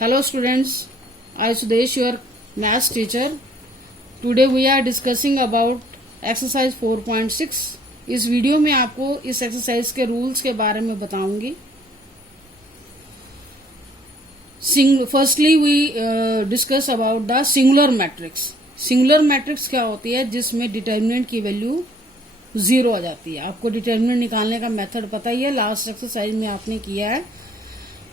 Hello students, I Sudesh, your maths teacher. Today we are discussing about exercise 4.6. इस video में आपको इस exercise के रूल्स के बारे में बताऊंगी. Firstly we discuss about the singular matrix. Singular matrix क्या होती है? जिसमें डिटर्मिनेंट की वैल्यू 0 आ जाती है. आपको डिटर्मिनेंट निकालने का मेथड पता ही है, लास्ट एक्सरसाइज में आपने किया है.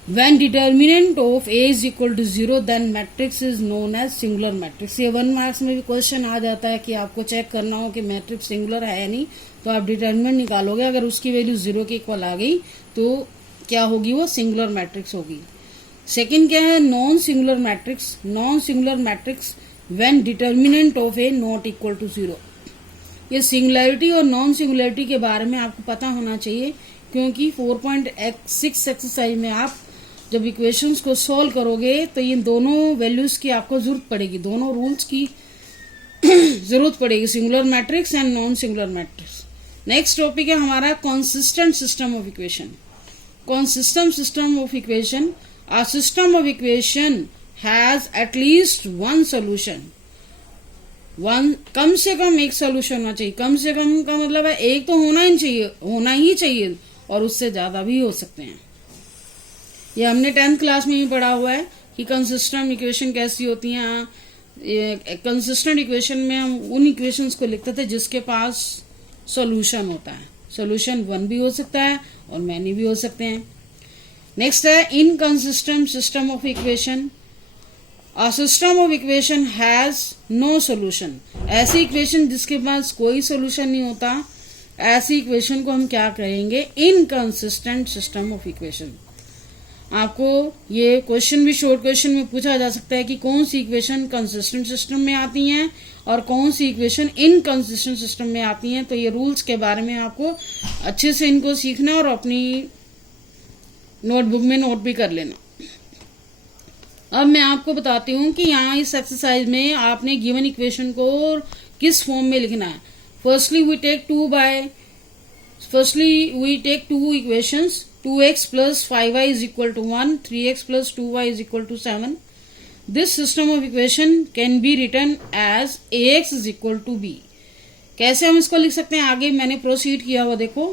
When determinant of A is equal to 0, then matrix is known as singular matrix. ये 1 मार्क्स में भी क्वेश्चन आ जाता है कि आपको चेक करना हो कि मैट्रिक्स सिंगुलर है या नहीं, तो आप डिटर्मिनेंट निकालोगे. अगर उसकी वैल्यू 0 के इक्वल आ गई तो क्या होगी? वो सिंगुलर मैट्रिक्स होगी. सेकंड क्या है? Non singular matrix. Non singular matrix when determinant of A not equal to 0. ये सिंगुलैरिटी और नॉन सिंगुलैरिटी के बारे में आपको पता होना चाहिए, क्योंकि 4.6 एक्सरसाइज में आप जब इक्वेशंस को सॉल्व करोगे तो इन दोनों वैल्यूज की आपको जरूरत पड़ेगी, दोनों रूल्स की जरूरत पड़ेगी, singular matrix and non singular matrix. Next topic है हमारा consistent system of equation. Consistent system of equation. A system of equation has at least one solution. कम से कम एक सोल्यूशन होना चाहिए. कम से कम का मतलब है एक तो होना ही चाहिए और उससे ज्यादा भी हो सकते हैं. ये हमने 10th क्लास में भी पढ़ा हुआ है कि कंसिस्टेंट इक्वेशन कैसी होती हैं. कंसिस्टेंट इक्वेशन में हम उन इक्वेशंस को लिखते थे जिसके पास सॉल्यूशन होता है. सॉल्यूशन 1 भी हो सकता है और मैनी भी हो सकते हैं. नेक्स्ट है inconsistent system of equation. A system of equation has no solution. ऐसी इक्वेशन जिसके पास कोई सॉल्यूशन नहीं होता, ऐसी इक्वेशन को हम क्या कहेंगे? Inconsistent system of equation. आपको ये क्वेश्चन भी शॉर्ट क्वेश्चन में पूछा जा सकता है कि कौन सी इक्वेशन कंसिस्टेंट सिस्टम में आती हैं और कौन सी इक्वेशन इनकंसिस्टेंट सिस्टम में आती हैं. तो ये रूल्स के बारे में आपको अच्छे से इनको सीखना और अपनी नोटबुक में नोट भी कर लेना. अब मैं आपको बताती हूँ कि यहाँ इस एक्सरसाइज में आपने गिवन इक्वेशन को किस फॉर्म में लिखना है. Firstly we take two equations. 2x plus 5y is equal to 1, 3x plus 2y is equal to 7. This system of equation can be written as ax is equal to b. कैसे हम इसको लिख सकते हैं? आगे मैंने प्रोसीड किया हुआ देखो.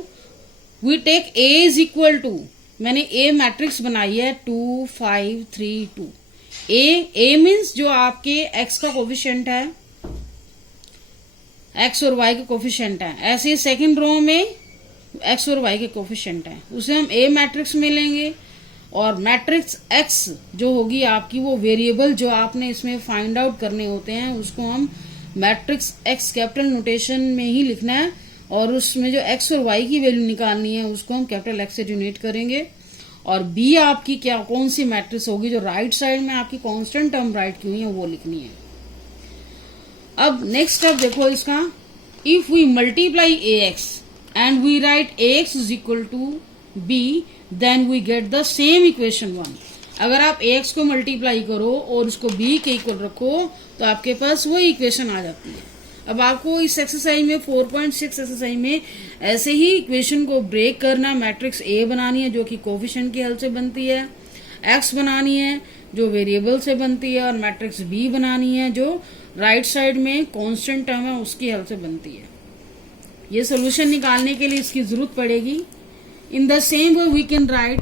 We take a is equal to, मैंने a मैट्रिक्स बनाई है 2 5 3 2. a मीन्स जो आपके x का कोफिशिएंट है, x और y का कोफिशिएंट है. ऐसे ही सेकेंड रो में x और y के कोफिशिएंट है, उसे हम a मैट्रिक्स में लेंगे. और मैट्रिक्स x जो होगी आपकी, वो वेरिएबल जो आपने इसमें फाइंड आउट करने होते हैं, उसको हम मैट्रिक्स x कैपिटल नोटेशन में ही लिखना है. और उसमें जो x और y की वैल्यू निकालनी है उसको हम कैपिटल x से डिनोट करेंगे. और b आपकी कौन सी मैट्रिक्स होगी? जो राइट साइड में आपकी कांस्टेंट टर्म राइट की हुई है वो लिखनी है. अब नेक्स्ट स्टेप देखो इसका. If we multiply ax and we write ax is equal to b, then we get the same equation 1. अगर आप ax को मल्टीप्लाई करो और उसको b के इक्वल रखो तो आपके पास वही इक्वेशन आ जाती है. अब आपको इस एक्सरसाइज में 4.6 एक्सरसाइज में ऐसे ही इक्वेशन को ब्रेक करना. मैट्रिक्स a बनानी है जो कि कोफिशिएंट की हेल्प से बनती है, x बनानी है जो वेरिएबल से बनती है, और मैट्रिक्स b बनानी है जो राइट साइड में कांस्टेंट टर्म है उसकी हेल्प से बनती है. ये सोल्यूशन निकालने के लिए इसकी जरूरत पड़ेगी. In the same way we can write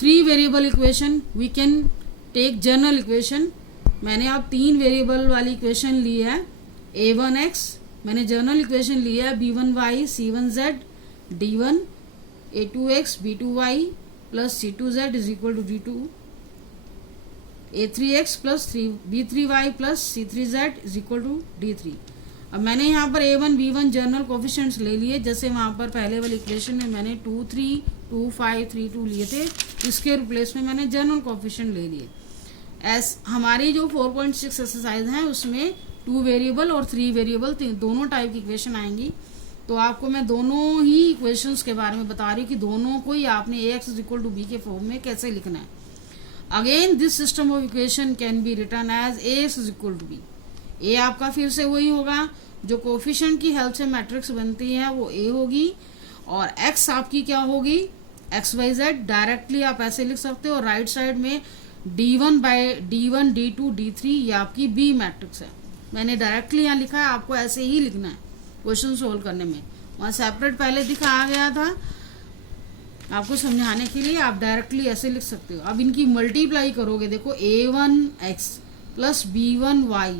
3 variable equation. We can take general equation. मैंने अब 3 वेरिएबल वाली इक्वेशन ली है. a1x मैंने जनरल इक्वेशन ली है. b1y c1z d1 a2x b2y plus c2z is equal to d2 a3x plus b3y plus c3z is equal to d3. अब मैंने यहाँ पर a1 b1 जनरल कोफिशिएंट्स ले लिए, जैसे वहां पर पहले वाली इक्वेशन में मैंने 2 3 2 5 3 2 लिए थे. इसके रिप्लेस में मैंने जनरल कोफिशिएंट ले लिए. हमारी जो 4.6 एक्सरसाइज है उसमें 2 वेरिएबल और 3 वेरिएबल दोनों टाइप की इक्वेशन आएंगी. तो आपको मैं दोनों ही इक्वेशंस के बारे में बता रही हूँ कि दोनों को ही आपने ax is equal to b के फॉर्म में कैसे लिखना है. Again this system of equation can be return as ax is equal to b. A आपका फिर से वही होगा, जो कोफिशिएंट की हेल्प से मैट्रिक्स बनती है वो ए होगी. और एक्स आपकी क्या होगी? XYZ डायरेक्टली आप ऐसे लिख सकते हो. राइट साइड में D1 bye D1 D2 D3 ये आपकी बी मैट्रिक्स है। मैंने डायरेक्टली यहाँ लिखा है, आपको ऐसे ही लिखना है क्वेश्चन सोल्व करने में। वहाँ सेपरेट पहले दिखाया गया था, आपको समझाने के लिए आप डायरेक्टली ऐसे लिख सकते हो। अब इनकी मल्टीप्लाई करोगे, देखो A1x plus B1y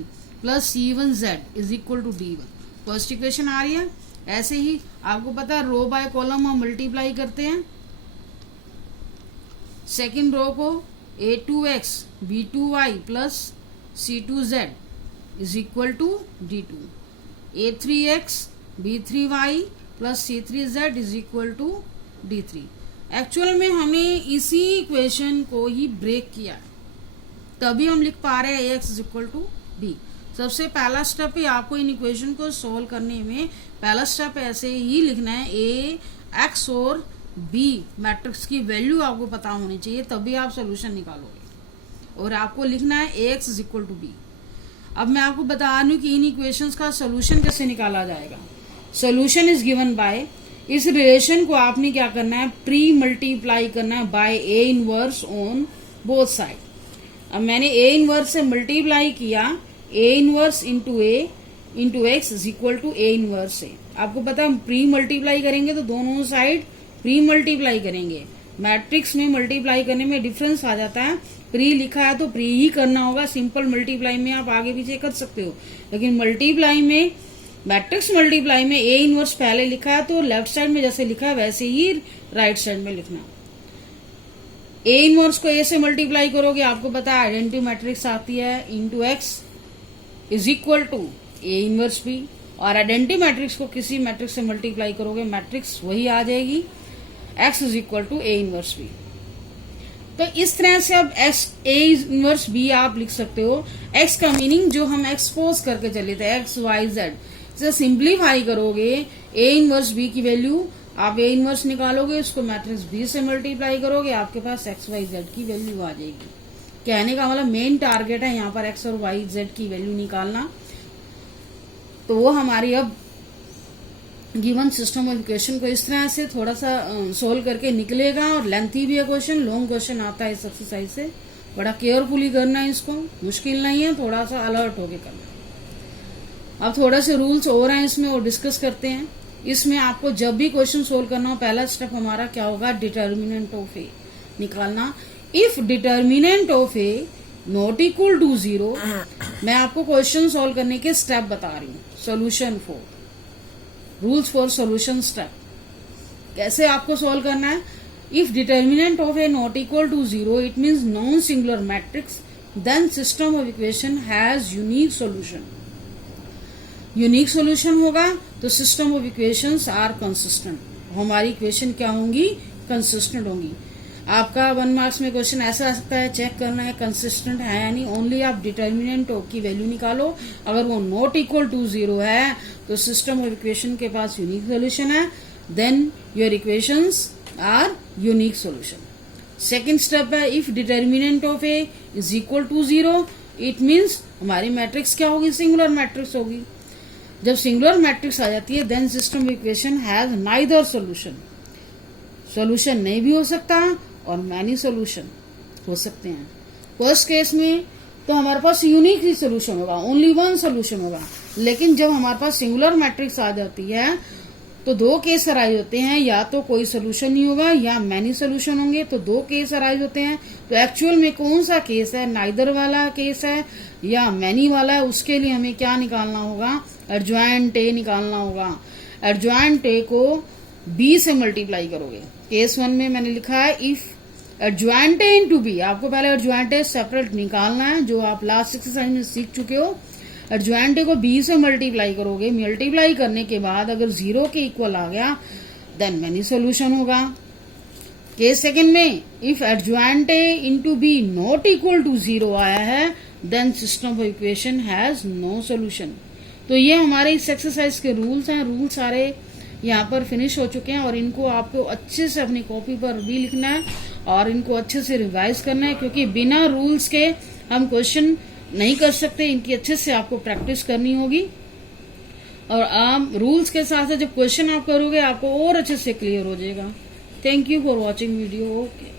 plus C1z is equal to D1। First equation आ रही है। ऐसे ही आपको पता है रो बाय कॉलम हम मल्टीप्लाई करते हैं। सेकेंड रो को A2x B2y plus C2z is equal to D2, A3x B3y plus C3z is equal to D3। Actual में हमें इसी इक्वेशन को ही ब्रेक किया है, तभी हम लिख पा रहे हैं Ax is equal to B। सबसे पहला स्टेप ही आपको इन इक्वेशन को सोल्व करने में पहला स्टेप ऐसे ही लिखना है, Ax और B मैट्रिक्स की वैल्यू आपको पता होनी चाहिए, तभी आप सोल्यूशन निकालोगे। और आपको लिखना है Ax is equal to B। अब मैं आपको बता रही हूँ कि इन इक्वेशंस का सोल्यूशन कैसे निकाला जाएगा। सोल्यूशन इज गिवन बाय, इस रिलेशन को आपने क्या करना है, प्री मल्टीप्लाई करना है by A inverse on both side. अब मैंने ए इनवर्स से मल्टीप्लाई किया, A inverse into A into x is equal to A inverse A. आपको पता है प्री मल्टीप्लाई करेंगे तो दोनों साइड प्री मल्टीप्लाई करेंगे। मैट्रिक्स में मल्टीप्लाई करने में डिफरेंस आ जाता है, प्री लिखा है तो प्री ही करना होगा। सिंपल मल्टीप्लाई में आप आगे पीछे कर सकते हो, लेकिन मल्टीप्लाई में, मैट्रिक्स मल्टीप्लाई में ए इनवर्स पहले लिखा है तो लेफ्ट साइड में जैसे लिखा है वैसे ही राइट साइड में लिखना। ए इनवर्स को ए से मल्टीप्लाई करोगे, आपको पता है आइडेंटिटी मैट्रिक्स आती है, into x is equal to A inverse B. और आइडेंटिटी मैट्रिक्स को किसी मैट्रिक्स से मल्टीप्लाई करोगे, मैट्रिक्स वही आ जाएगी, x is equal to A inverse B. तो इस तरह से अब एक्स ए इनवर्स बी आप लिख सकते हो। एक्स का मीनिंग जो हम एक्सपोज करके चले थे, एक्स वाई जेड से सिंप्लीफाई करोगे, ए इनवर्स बी की वैल्यू आप ए इनवर्स निकालोगे, उसको मैट्रिक्स बी से मल्टीप्लाई करोगे, आपके पास एक्स वाई जेड की वैल्यू आ जाएगी। कहने का मतलब मेन टारगेट है यहाँ पर एक्स और वाई जेड की वैल्यू निकालना। तो वो हमारी अब गिवन सिस्टम ऑफ इक्वेशन को इस तरह से थोड़ा सा सोल्व करके निकलेगा। और लेंथी भी है क्वेश्चन, लॉन्ग क्वेश्चन आता है इस एक्सरसाइज से, बड़ा केयरफुली करना है इसको, मुश्किल नहीं है, थोड़ा सा अलर्ट होके करना है। अब थोड़ा से रूल्स और हैं इसमें और डिस्कस करते हैं। इसमें आपको जब भी क्वेश्चन सोल्व करना हो, पहला स्टेप हमारा क्या होगा, डिटर्मिनेंट ऑफ ए निकालना। If determinant of A not equal to 0, मैं आपको क्वेश्चन सोल्व करने के स्टेप बता रही हूँ। Solution for rules for solution step, कैसे आपको सोल्व करना है। If determinant of A not equal to 0, it means non singular matrix, then system of equation has unique solution. Unique solution होगा तो system of equations are consistent, हमारी equation क्या होंगी, consistent होंगी। आपका 1 मार्क्स में क्वेश्चन ऐसा आ सकता है, चेक करना है कंसिस्टेंट है या नहीं। ओनली आप डिटर्मिनेंट की वैल्यू निकालो, अगर वो नॉट इक्वल टू 0 है तो सिस्टम ऑफ इक्वेशन के पास यूनिक सोल्यूशन है, then your equations are unique solution. Second step है, if determinant of A is equal to 0, it means हमारी मैट्रिक्स क्या होगी, सिंगुलर मैट्रिक्स होगी। जब सिंगुलर मैट्रिक्स आ जाती है, then system of equation has neither solution, solution नहीं भी हो सकता और मैनी सोल्यूशन हो सकते हैं। फर्स्ट केस में तो हमारे पास यूनिक ही सोल्यूशन होगा, ओनली वन सोल्यूशन होगा। लेकिन जब हमारे पास सिंगुलर मैट्रिक्स आ जाती है तो 2 केस अराइज होते हैं, या तो कोई सोल्यूशन नहीं होगा या मैनी सोल्यूशन होंगे। तो 2 केस अराइज होते हैं, तो एक्चुअल में कौन सा केस है, नाइदर वाला केस है या मैनी वाला है। उसके लिए हमें क्या निकालना होगा, एडजॉइंट ए निकालना होगा। एडजॉइंट ए को बी से मल्टीप्लाई करोगे। केस 1 में मैंने लिखा है if adjoint A into B, आपको पहले एडजॉइंट ए सेपरेट निकालना है, जो आप लास्ट एक्सरसाइज में सीख चुके हो। एडजॉइंट ए को बी से मल्टीप्लाई करोगे, मल्टीप्लाई करने के बाद अगर 0 के इक्वल आ गया देन मैनी सोल्यूशन होगा। केस सेकंड में if adjoint A into B not equal to 0 आया है, then system of equation has no solution. तो ये हमारे इस एक्सरसाइज के रूल्स हैं। रूल सारे यहाँ पर फिनिश हो चुके हैं और इनको आपको अच्छे से अपनी कॉपी पर भी लिखना है और इनको अच्छे से रिवाइज करना है, क्योंकि बिना रूल्स के हम क्वेश्चन नहीं कर सकते। इनकी अच्छे से आपको प्रैक्टिस करनी होगी और आप रूल्स के साथ जब क्वेश्चन आप करोगे आपको और अच्छे से क्लियर हो जाएगा। Thank you for watching video. Okay.